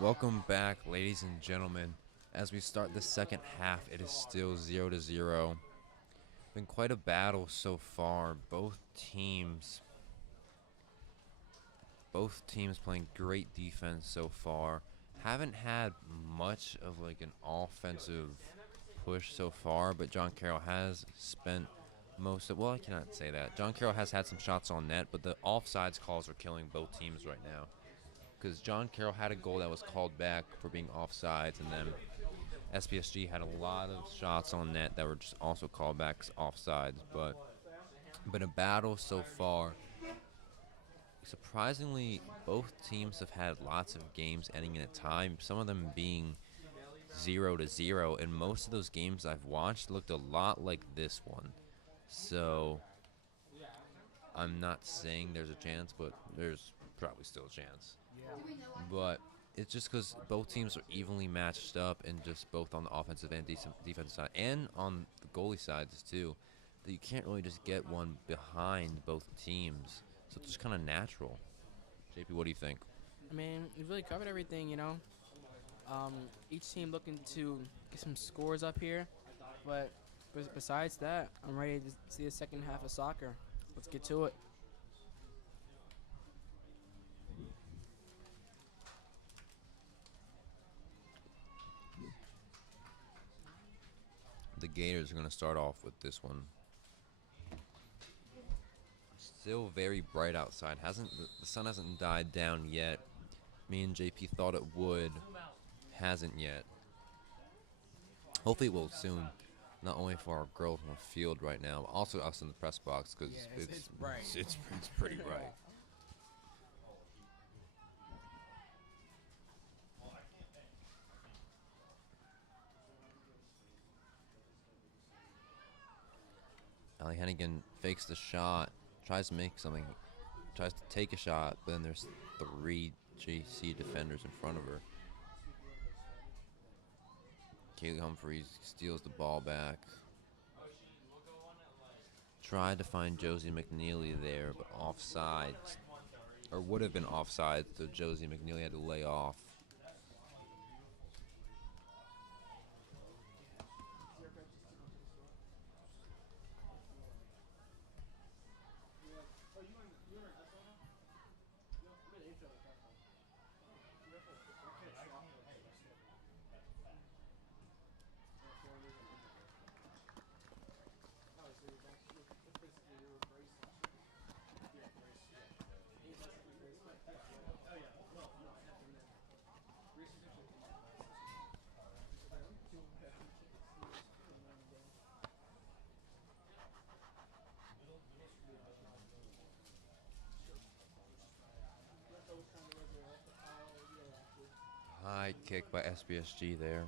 Welcome back, ladies and gentlemen. As we start the second half, it is still 0-0. Been quite a battle so far. Both teams playing great defense so far. Haven't had much of like an offensive push so far, but John Carroll has spent most of, well, I cannot say that. John Carroll has had some shots on net, but the offsides calls are killing both teams right now. Because John Carroll had a goal that was called back for being offsides, and then SPSG had a lot of shots on net that were just also callbacks offsides. But been a battle so far. Surprisingly, both teams have had lots of games ending in a tie. Some of them being 0-0, and most of those games I've watched looked a lot like this one. So I'm not saying there's a chance, but there's probably still a chance. But it's just because both teams are evenly matched up, and just both on the offensive and defensive side, and on the goalie sides too, that you can't really just get one behind both teams. So it's just kind of natural. JP, what do you think? I mean, we've really covered everything, you know. Um, each team looking to get some scores up here, but besides that, I'm ready to see the second half of soccer. Let's get to it. The Gators are going to start off with this one. Still very bright outside. Hasn't the sun hasn't died down yet. Me and JP thought it would. Hasn't yet. Hopefully it will soon. Not only for our girls on the field right now, but also us in the press box because Yeah, it's, it's bright. it's pretty bright. Ali Hennigan fakes the shot, tries to make something, tries to take a shot, but then there's three JC defenders in front of her. Kaylee Humphreys steals the ball back. Tried to find Josie McNeely there, but offside. Or would have been offside, so Josie McNeely had to lay off. High kick by SPSG there.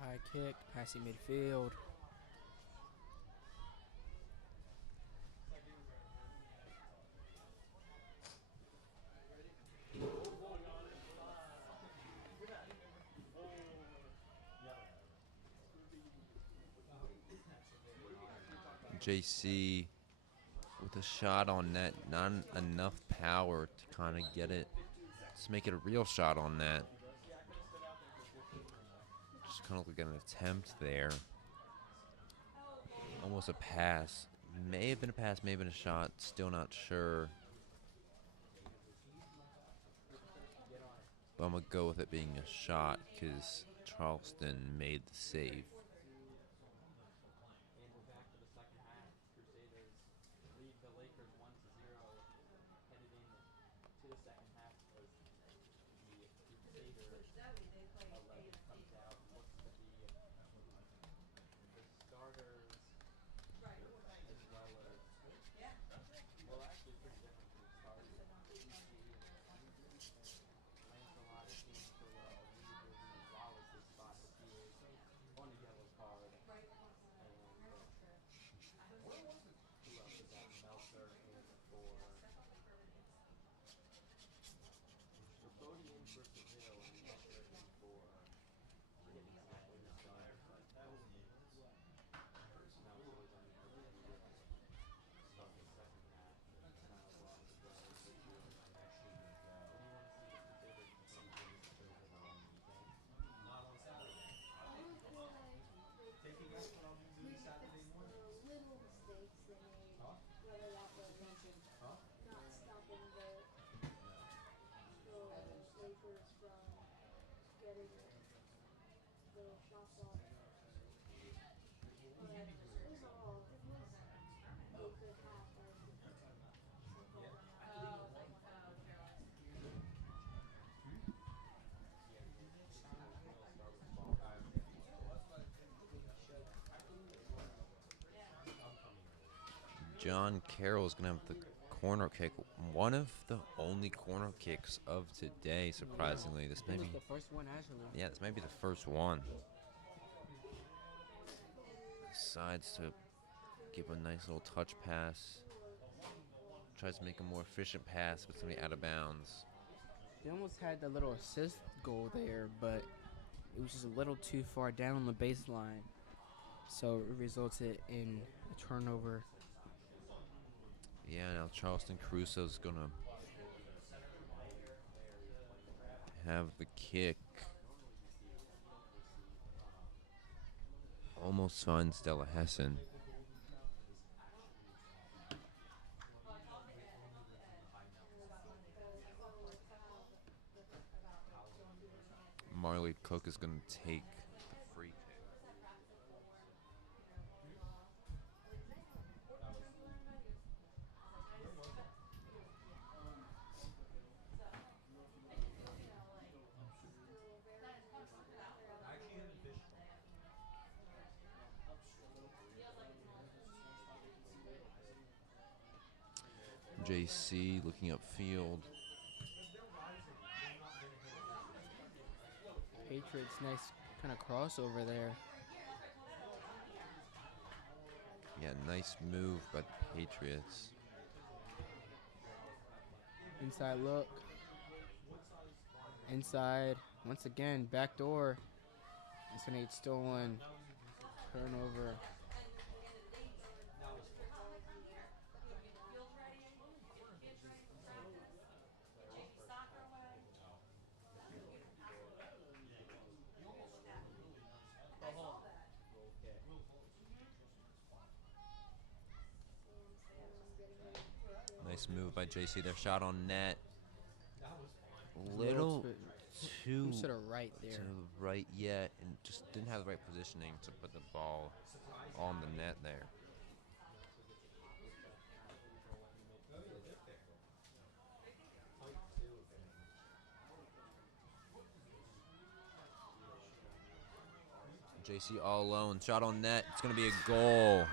High kick, passing midfield. JC with a shot on net, not enough power to kind of get it, to make it a real shot on net. Just kind of like an attempt there. Almost a pass. May have been a pass, may have been a shot. Still not sure. But I'm going to go with it being a shot because Charleston made the save. John Carroll is going to have the corner kick. One of the only corner kicks of today, surprisingly. This may be the first one, actually. Yeah, this might be the first one. Decides to give a nice little touch pass. Tries to make a more efficient pass, but it's going to be out of bounds. They almost had the little assist goal there, but it was just a little too far down on the baseline. So it resulted in a turnover. Yeah, now Charleston Caruso's going to have the kick. Almost finds Della Hessen. Marley Cook is going to take the free kick. JC looking upfield. Patriots, nice kind of crossover there. Yeah, nice move by the Patriots. Inside look. Inside. Once again, back door. It's going to get stolen. Turnover. Nice move by JC. Their shot on net. Little too to the right there. To the right, yeah, and just didn't have the right positioning to put the ball on the net there. JC all alone. Shot on net. It's going to be a goal.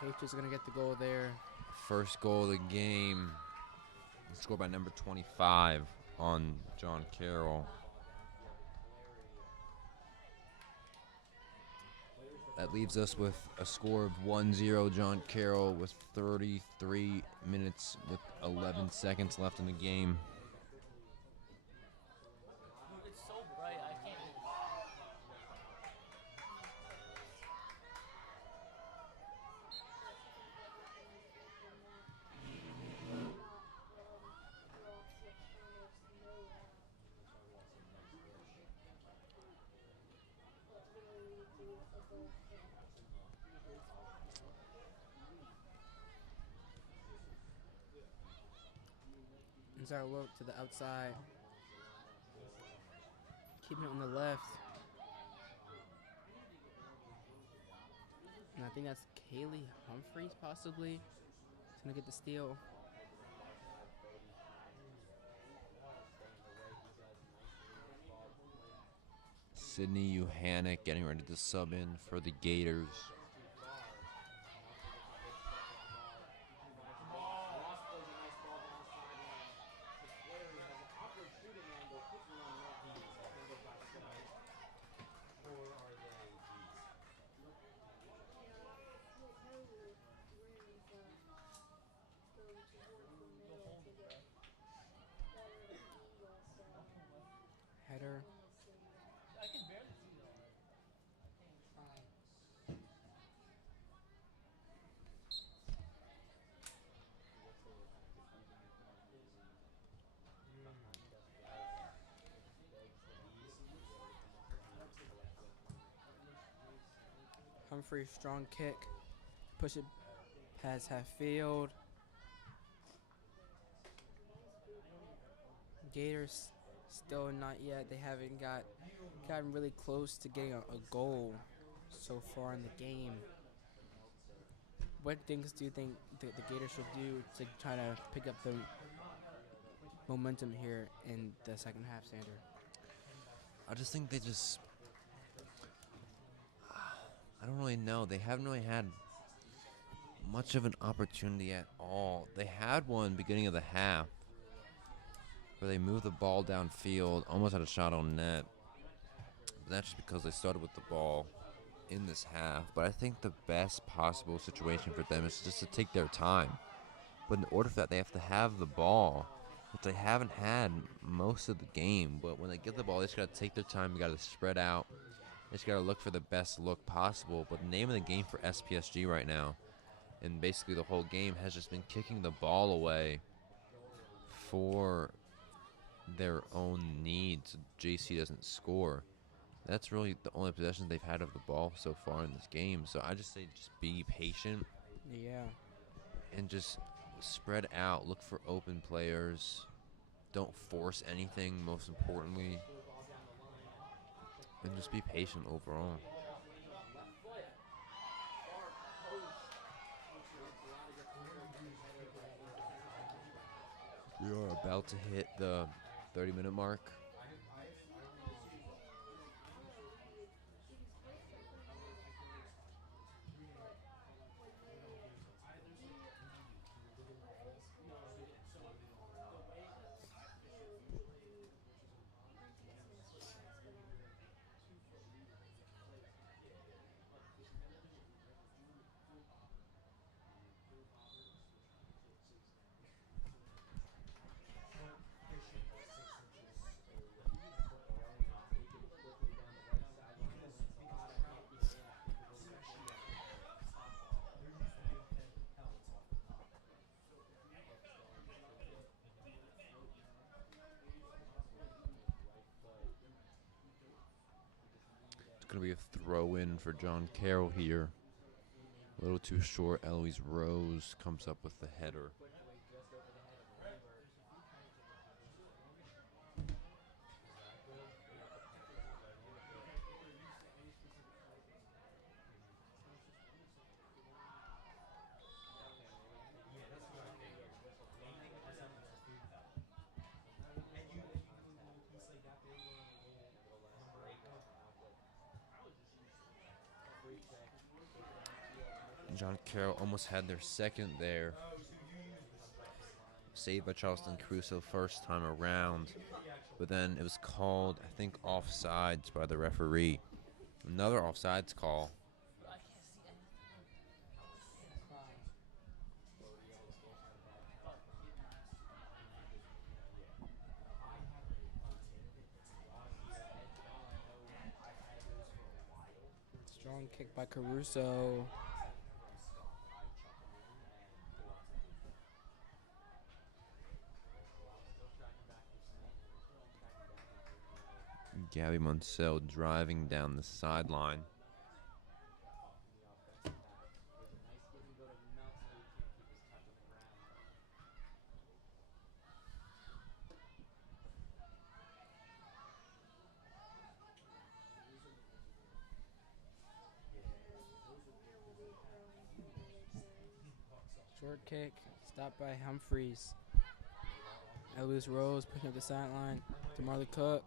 Patriots going to get the goal there. First goal of the game. Scored by number 25 on John Carroll. That leaves us with a score of 1-0. John Carroll with 33 minutes with 11 seconds left in the game. It's so bright, I can't. Inside look to the outside. Keeping it on the left. And I think that's Kaylee Humphreys, possibly. He's going to get the steal. Sydney Uhanic getting ready to sub in for the Gators. Header. I can barely see that. Humphrey, strong kick. Push it past half field. Gators Still not yet. They haven't gotten really close to getting a goal so far in the game. What things do you think the Gators should do to try to pick up the momentum here in the second half, Sander? I just think they just. I don't really know. They haven't really had much of an opportunity at all. They had one beginning of the half where they moved the ball downfield, almost had a shot on net. But that's just because they started with the ball in this half. But I think the best possible situation for them is just to take their time. But in order for that, they have to have the ball, which they haven't had most of the game. But when they get the ball, they just got to take their time. You got to spread out. They just got to look for the best look possible. But the name of the game for SPSG right now, and basically the whole game, has just been kicking the ball away for their own needs. JC doesn't score. That's really the only possession they've had of the ball so far in this game. So I just say just be patient Yeah. and just spread out. Look for open players. Don't force anything, most importantly. And just be patient overall. We are about to hit the 30-minute mark. It's going to be a throw in for John Carroll here. A little too short. Eloise Rose comes up with the header. John Carroll almost had their second there. Saved by Charleston Caruso first time around. But then it was called, I think, offsides by the referee. Another offsides call. Strong kick by Caruso. Gabby Munsell driving down the sideline. Short kick. Stopped by Humphreys. Eloise Rose picking up the sideline to Marley Cook.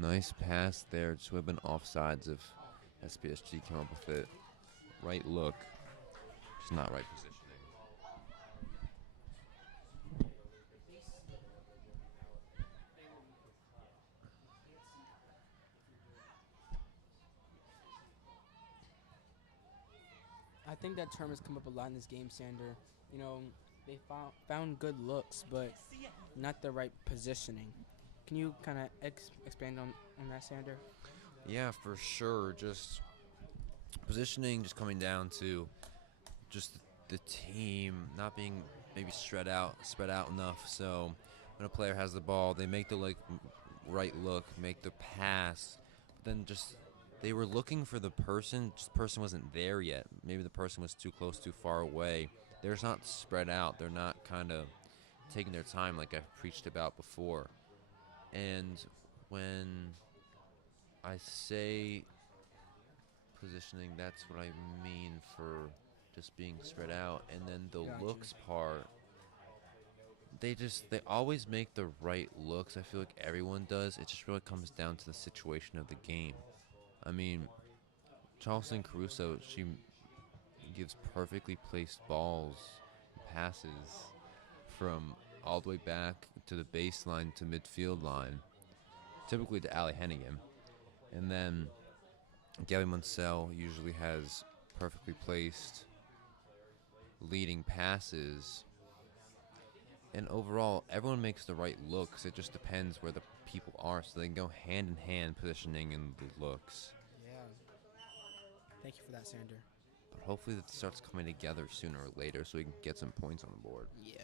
Nice pass there. Just would have been offsides if SPSG came up with it. Right look. Just not right positioning. I think that term has come up a lot in this game, Sander. You know, they found good looks, but not the right positioning. Can you kind of expand on that, Sander? Yeah, for sure. Just positioning, just coming down to just the team not being maybe spread out enough. So when a player has the ball, they make the right look, make the pass, but then just they were looking for the person. Just the person wasn't there yet. Maybe the person was too close, too far away. They're just not spread out. They're not kind of taking their time, like I've preached about before. And when I say positioning, that's what I mean for just being spread out. And then the Got you. looks part, they always make the right looks. I feel like everyone does. It just really comes down to the situation of the game. I mean, Charleston Caruso, she gives perfectly placed balls, passes from all the way back to the baseline to midfield line, typically to Ali Hennigan. And then Gabby Munsell usually has perfectly placed leading passes. And overall, everyone makes the right looks. It just depends where the people are, so they can go hand in hand positioning and the looks. Yeah. Thank you for that, Sander. But hopefully that starts coming together sooner or later so we can get some points on the board. Yeah.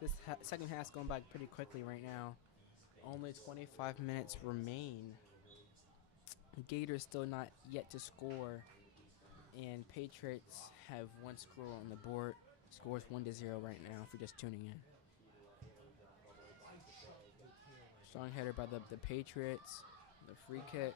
This second half's going by pretty quickly right now. Only 25 minutes remain. Gators still not yet to score, and Patriots have one score on the board. Scores 1-0 right now. If you're just tuning in. Strong header by the Patriots. The free kick.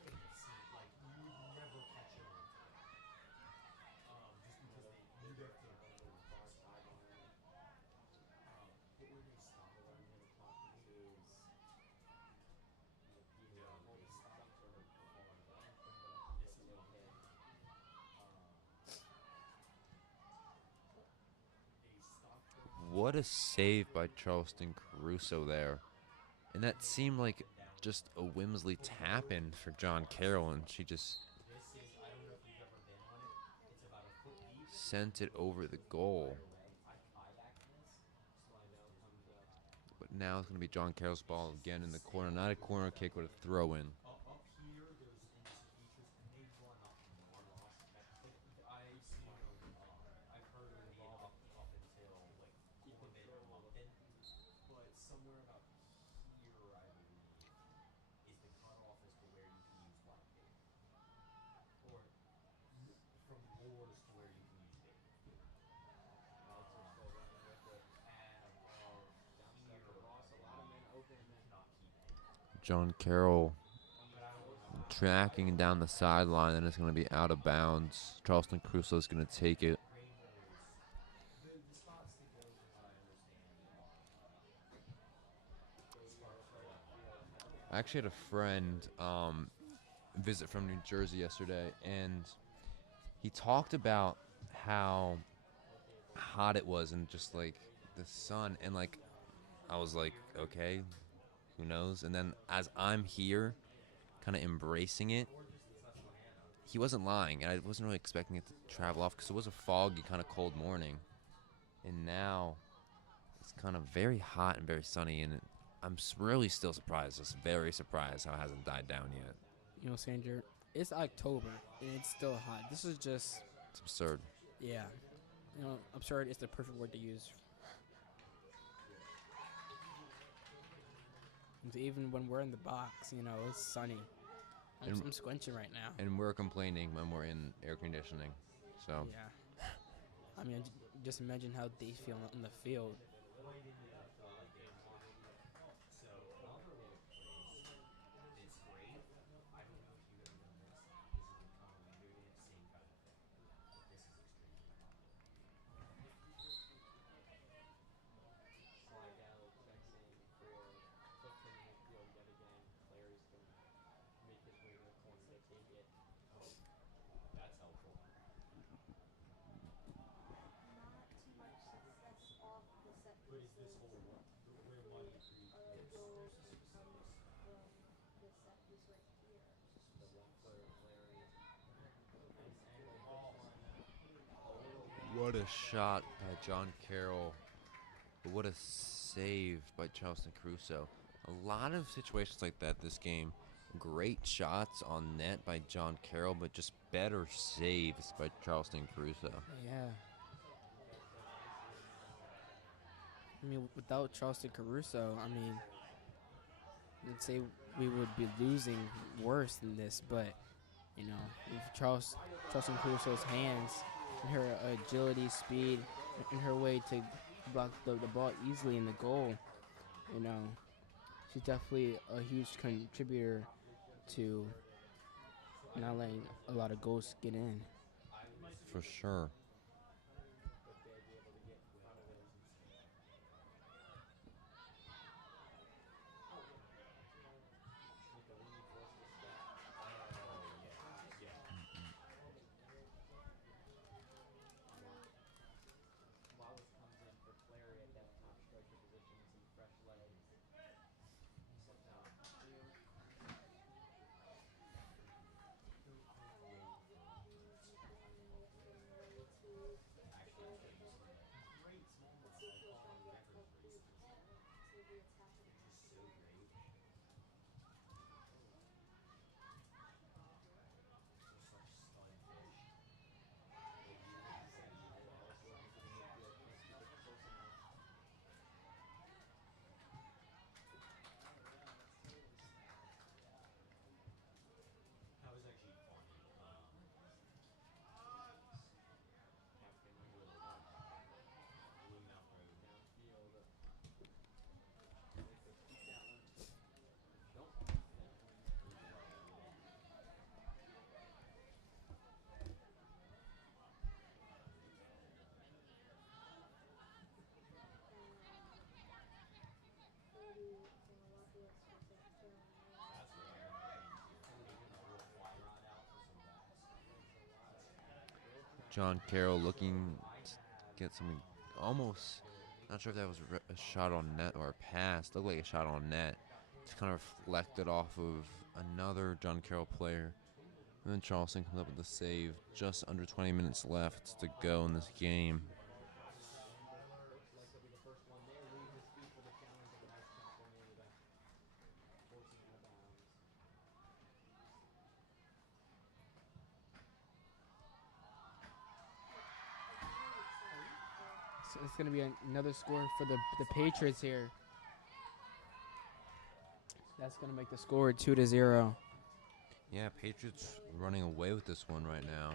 What a save by Charleston Caruso there. And that seemed like just a whimsily tap in for John Carroll, and she just sent it over the goal. But now it's going to be John Carroll's ball again in the corner. Not a corner kick, but a throw in. John Carroll tracking down the sideline, and it's going to be out of bounds. Charleston Caruso is going to take it. I actually had a friend visit from New Jersey yesterday, and he talked about how hot it was and just like the sun, and like I was like, okay, who knows? And then as I'm here, kind of embracing it, he wasn't lying, and I wasn't really expecting it to travel off because it was a foggy, kind of cold morning, and now it's kind of very hot and very sunny, and I'm really still surprised, just very surprised how it hasn't died down yet. You know, Sander, it's October and it's still hot. This is just, It's absurd. yeah. You know, absurd is the perfect word to use. And even when we're in the box, you know, it's sunny. I'm squinching right now. And we're complaining when we're in air conditioning, so. Yeah. I mean, just imagine how they feel in the field. What a shot by John Carroll. But what a save by Charleston Caruso. A lot of situations like that this game. Great shots on net by John Carroll, but just better saves by Charleston Caruso. Yeah. I mean, without Charleston Caruso, I mean, I'd say we would be losing worse than this. But, you know, with Charleston Caruso's hands and her agility, speed, and her way to blocked the ball easily in the goal. You know, she's definitely a huge contributor to not letting a lot of goals get in. For sure. John Carroll looking to get something almost. Not sure if that was a shot on net or a pass. Looked like a shot on net. Just kind of reflected off of another John Carroll player. And then Charleston comes up with the save. Just under 20 minutes left to go in this game. So it's going to be another score for the Patriots here. That's going to make the score 2-0. Yeah, Patriots running away with this one right now.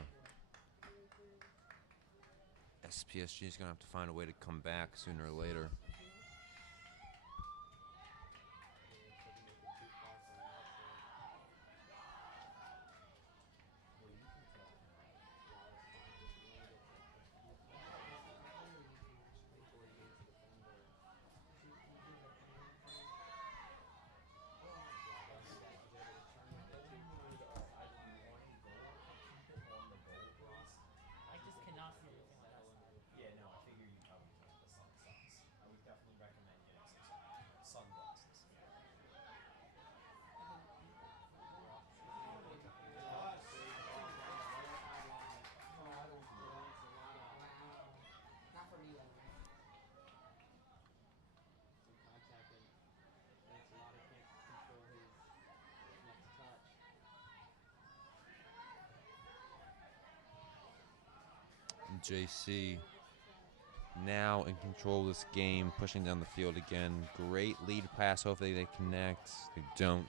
SPSG is going to have to find a way to come back sooner or later. I just cannot see anything on that side. JC now in control of this game, pushing down the field again. Great lead pass. Hopefully they connect. They don't.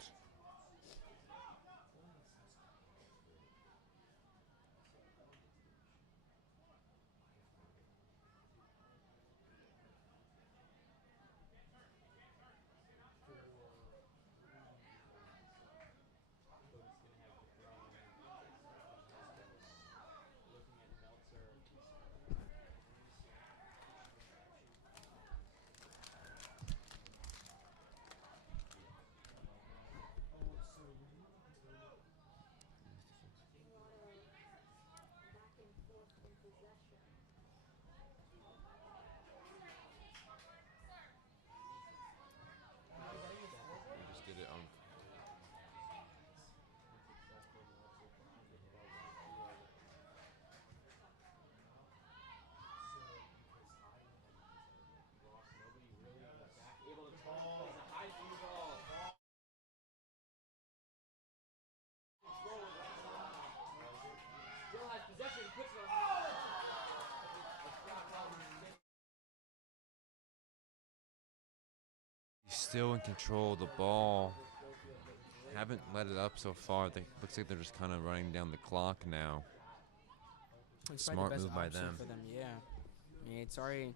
They just did it on. He's still in control of the ball. Haven't let it up so far. Looks like they're just kind of running down the clock now. It's probably Smart the best move by option them. for them. Yeah, I mean it's already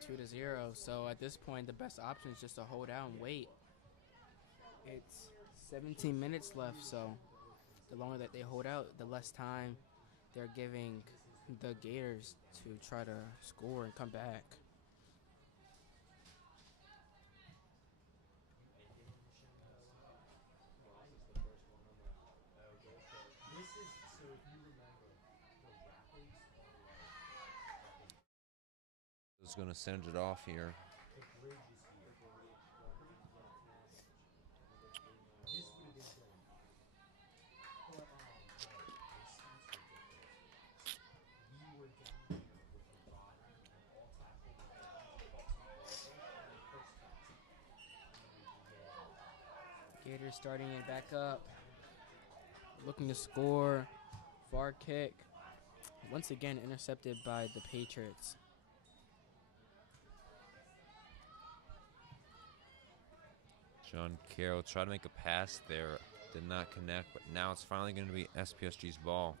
2-0. So at this point, the best option is just to hold out and wait. It's 17 minutes left, so the longer that they hold out, the less time they're giving the Gators to try to score and come back. Is going to send it off here. Gators starting it back up, looking to score. Far kick, once again intercepted by the Patriots. John Carroll tried to make a pass there, did not connect, but now it's finally going to be SPSG's ball.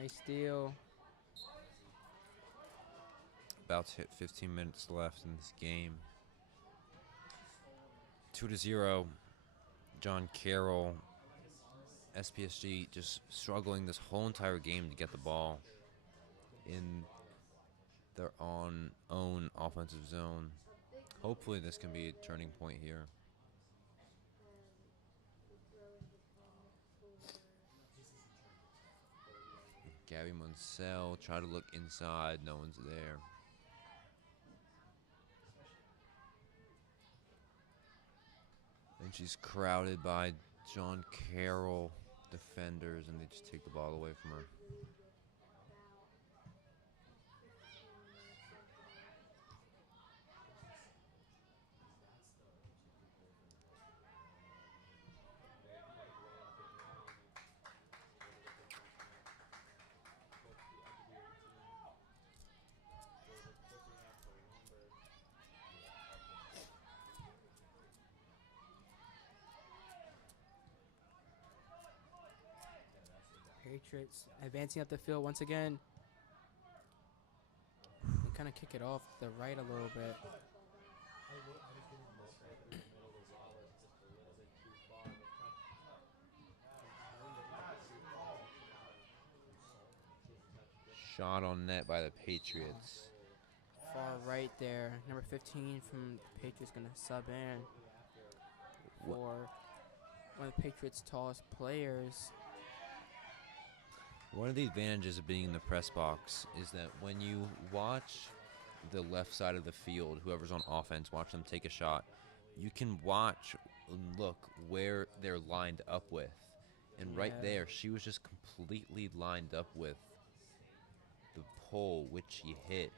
Nice steal. About to hit 15 minutes left in this game. 2-0. John Carroll. SPSG just struggling this whole entire game to get the ball in their own offensive zone. Hopefully this can be a turning point here. Gabby Munsell try to look inside, no one's there. And she's crowded by John Carroll defenders, and they just take the ball away from her. Patriots advancing up the field once again. And kind of kick it off the right a little bit. Shot on net by the Patriots. Far right there. Number 15 from the Patriots going to sub in for one of the Patriots' tallest players. One of the advantages of being in the press box is that when you watch the left side of the field, whoever's on offense, watch them take a shot, you can watch and look where they're lined up with. And right there, she was just completely lined up with the pole, which she hit.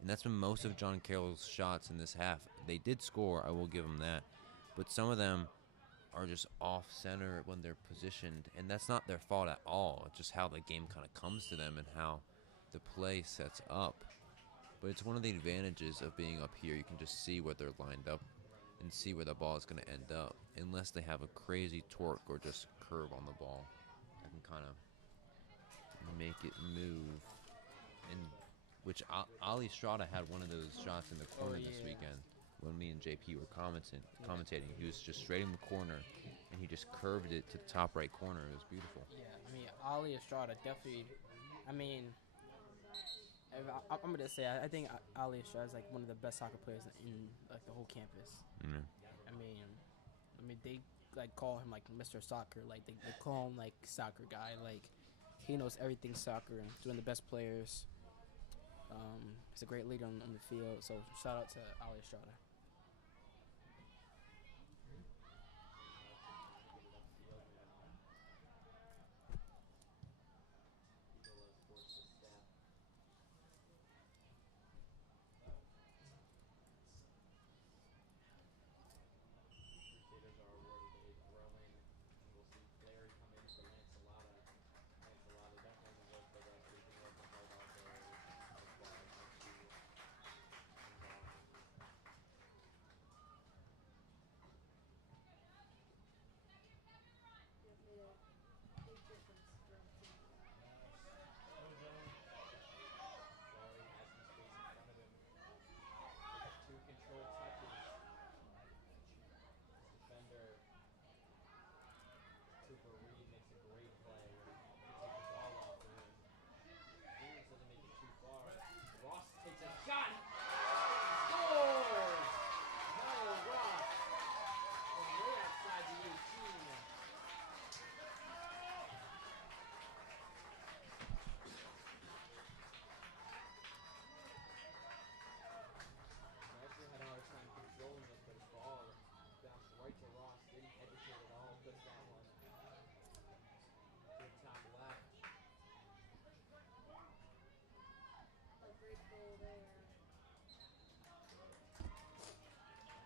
And that's been most of John Carroll's shots in this half. They did score, I will give them that. But some of them are just off center when they're positioned, and that's not their fault at all. It's just how the game kind of comes to them and how the play sets up. But it's one of the advantages of being up here. You can just see where they're lined up and see where the ball is going to end up, unless they have a crazy torque or just curve on the ball. I can kind of make it move. And which Ali Strada had one of those shots in the corner this weekend when me and JP were commentating. He was just straight in the corner, and he just curved it to the top right corner. It was beautiful. Yeah, I mean, Ali Estrada definitely, I mean, I'm going to say, I think Ali Estrada is like one of the best soccer players in like the whole campus. Mm-hmm. I mean, they like call him like Mr. Soccer. Like they call him like soccer guy. Like He knows everything soccer. He's one of the best players. He's a great leader on the field. So shout out to Ali Estrada.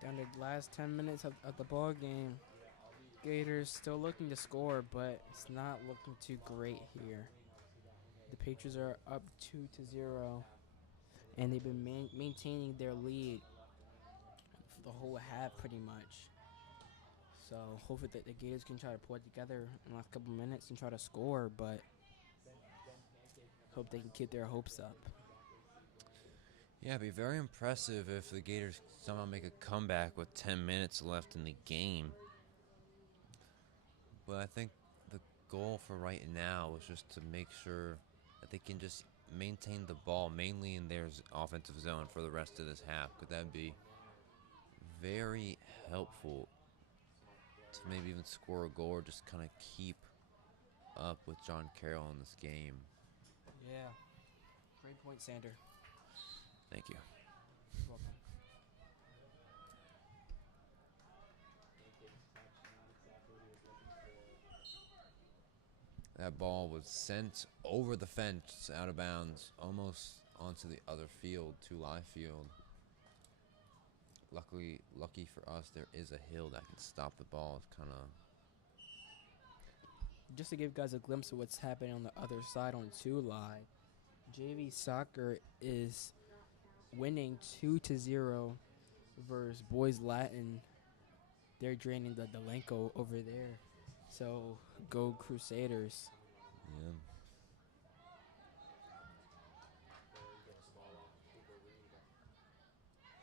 Down to the last 10 minutes of the ball game. Gators still looking to score, but it's not looking too great here. The Patriots are up 2-0, and they've been maintaining their lead for the whole half pretty much. So hopefully the Gators can try to pull it together in the last couple minutes and try to score, but hope they can keep their hopes up. Yeah, it'd be very impressive if the Gators somehow make a comeback with 10 minutes left in the game. But I think the goal for right now is just to make sure that they can just maintain the ball, mainly in their offensive zone, for the rest of this half. Could that be very helpful to maybe even score a goal or just kind of keep up with John Carroll in this game? Yeah. Great point, Sander. Thank you. You're welcome. That ball was sent over the fence, out of bounds, almost onto the other field, to live field. Lucky for us, there is a hill that can stop the ball. It's kind of... Just to give guys a glimpse of what's happening on the other side on 2 Live, JV Soccer is winning 2-0 versus Boys Latin. They're draining the Delenko over there. So go Crusaders. Yeah.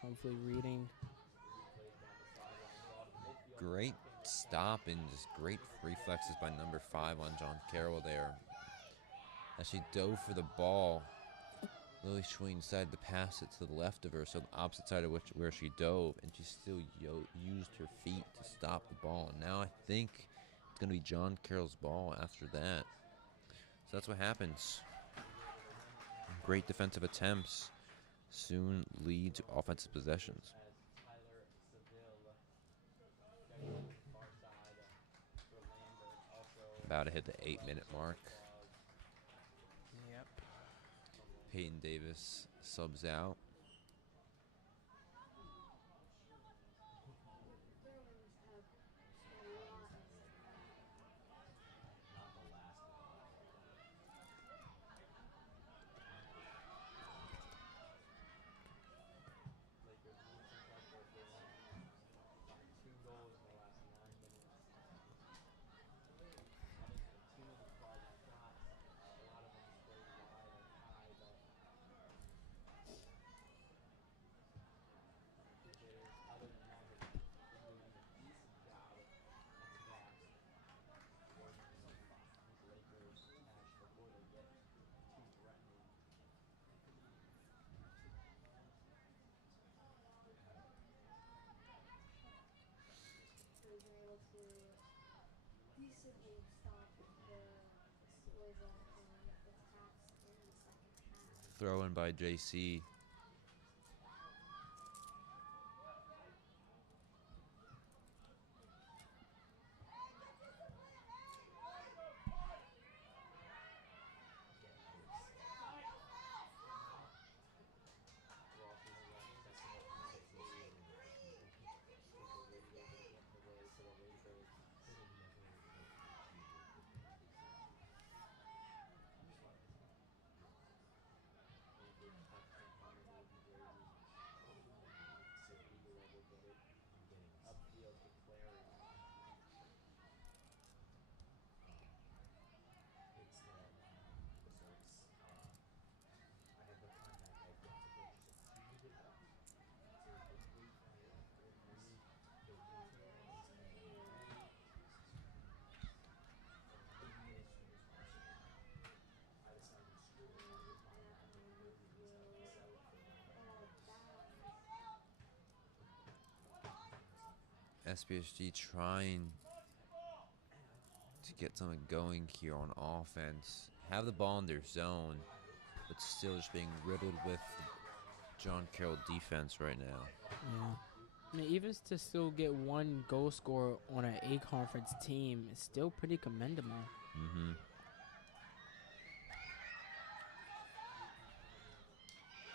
Hopefully reading. Great stop and just great reflexes by number 5 on John Carroll there. As she dove for the ball, Lily Schween decided to pass it to the left of her, so the opposite side of where she dove, and she still used her feet to stop the ball. And now I think it's going to be John Carroll's ball after that. So that's what happens. Great defensive attempts soon lead to offensive possessions. About to hit the 8-minute mark. Yep. Peyton Davis subs out. throw in by JC. SPSG trying to get something going here on offense. Have the ball in their zone, but still just being riddled with John Carroll defense right now. Yeah. I mean, even to still get one goal scorer on an A conference team is still pretty commendable. Mm-hmm.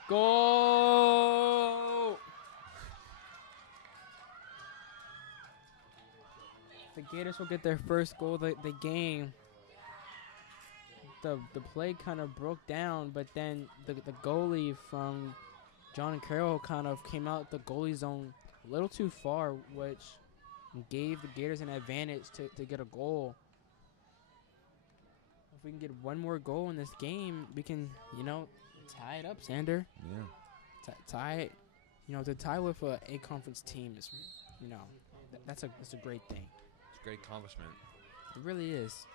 Goal! The Gators will get their first goal of the game. The play kind of broke down, but then the goalie from John Carroll kind of came out the goalie zone a little too far, which gave the Gators an advantage to get a goal. If we can get one more goal in this game, we can, tie it up, Sander. Yeah. Tie it. To tie with a conference team is, that's a great thing. It's a great accomplishment. It really is.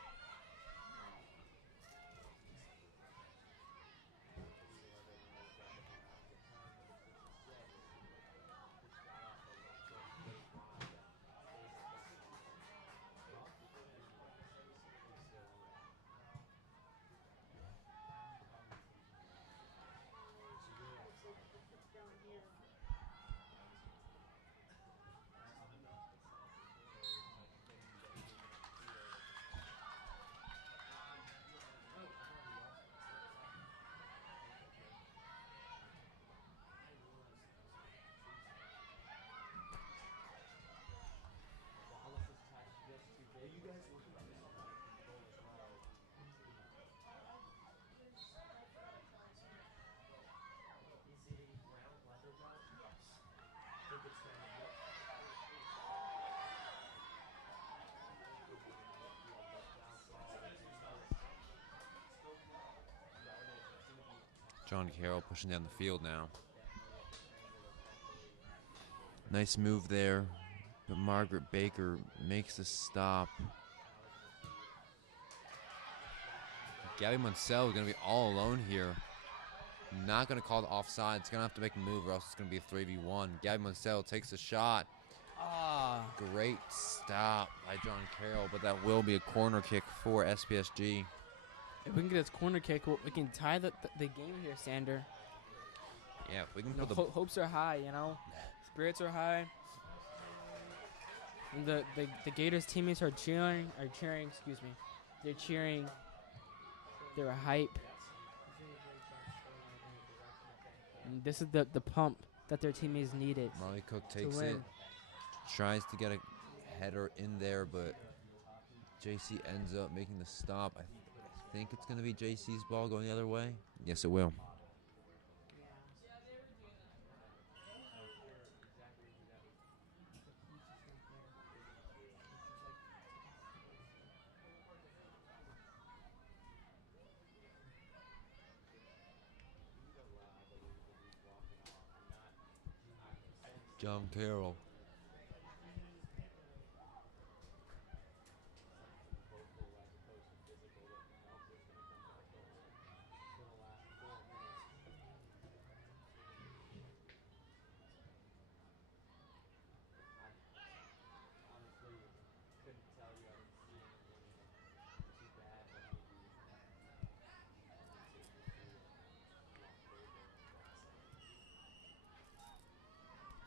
John Carroll pushing down the field now. Nice move there, but Margaret Baker makes the stop. Gabby Munsell is going to be all alone here. Not going to call the offside. It's going to have to make a move or else it's going to be a 3v1. Gabby Munsell takes a shot. Great stop by John Carroll, but that will be a corner kick for SPSG. If we can get this corner kick, we can tie the game here, Sander. Yeah, if we can put the hopes are high, spirits are high. And the Gators teammates are cheering. They're cheering. They're hype. And this is the pump that their teammates needed. Marley Cook takes it, tries to get a header in there, but JC ends up making the stop. I think it's going to be JC's ball going the other way. Yes, it will. John Carroll.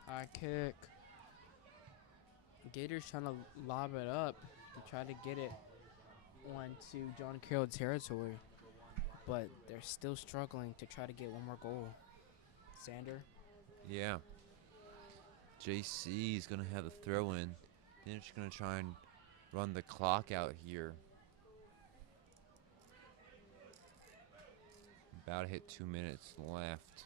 High kick. Gators trying to lob it up to try to get it onto John Carroll territory, but they're still struggling to try to get one more goal. Sander. Yeah. JC is going to have the throw in. They're just going to try and run the clock out here. About to hit 2 minutes left.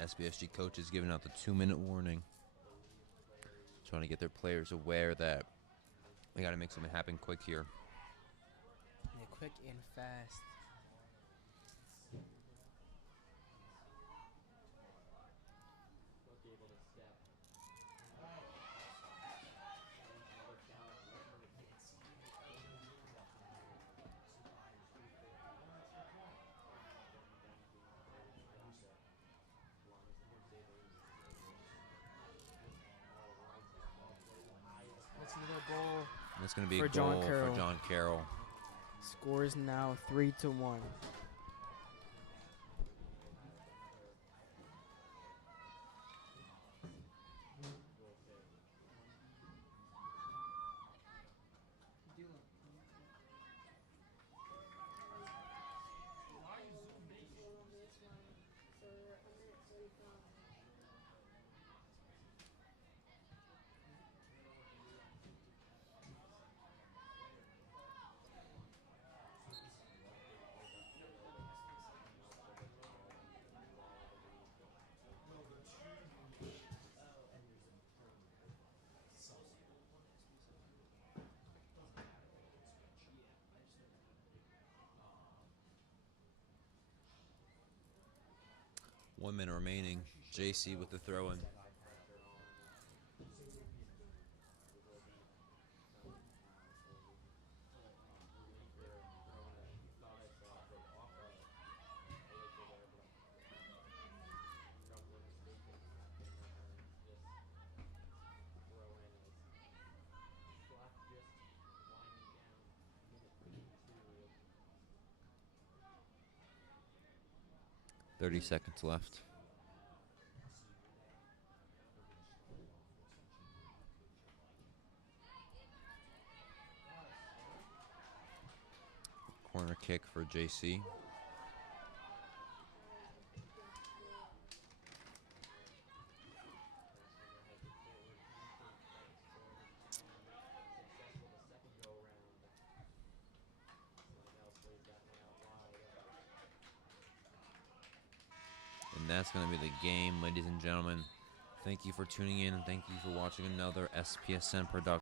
SPSG coach is giving out the 2-minute warning. Trying to get their players aware that we got to make something happen quick here. Yeah, quick and fast. That's another goal. That's going to be For a John goal Carroll. for John Carroll. Score is now 3-1. One minute remaining. JC with the throw in. .30 seconds left. Corner kick for JC. And that's going to be the game, ladies and gentlemen. Thank you for tuning in, and thank you for watching another SPSN production.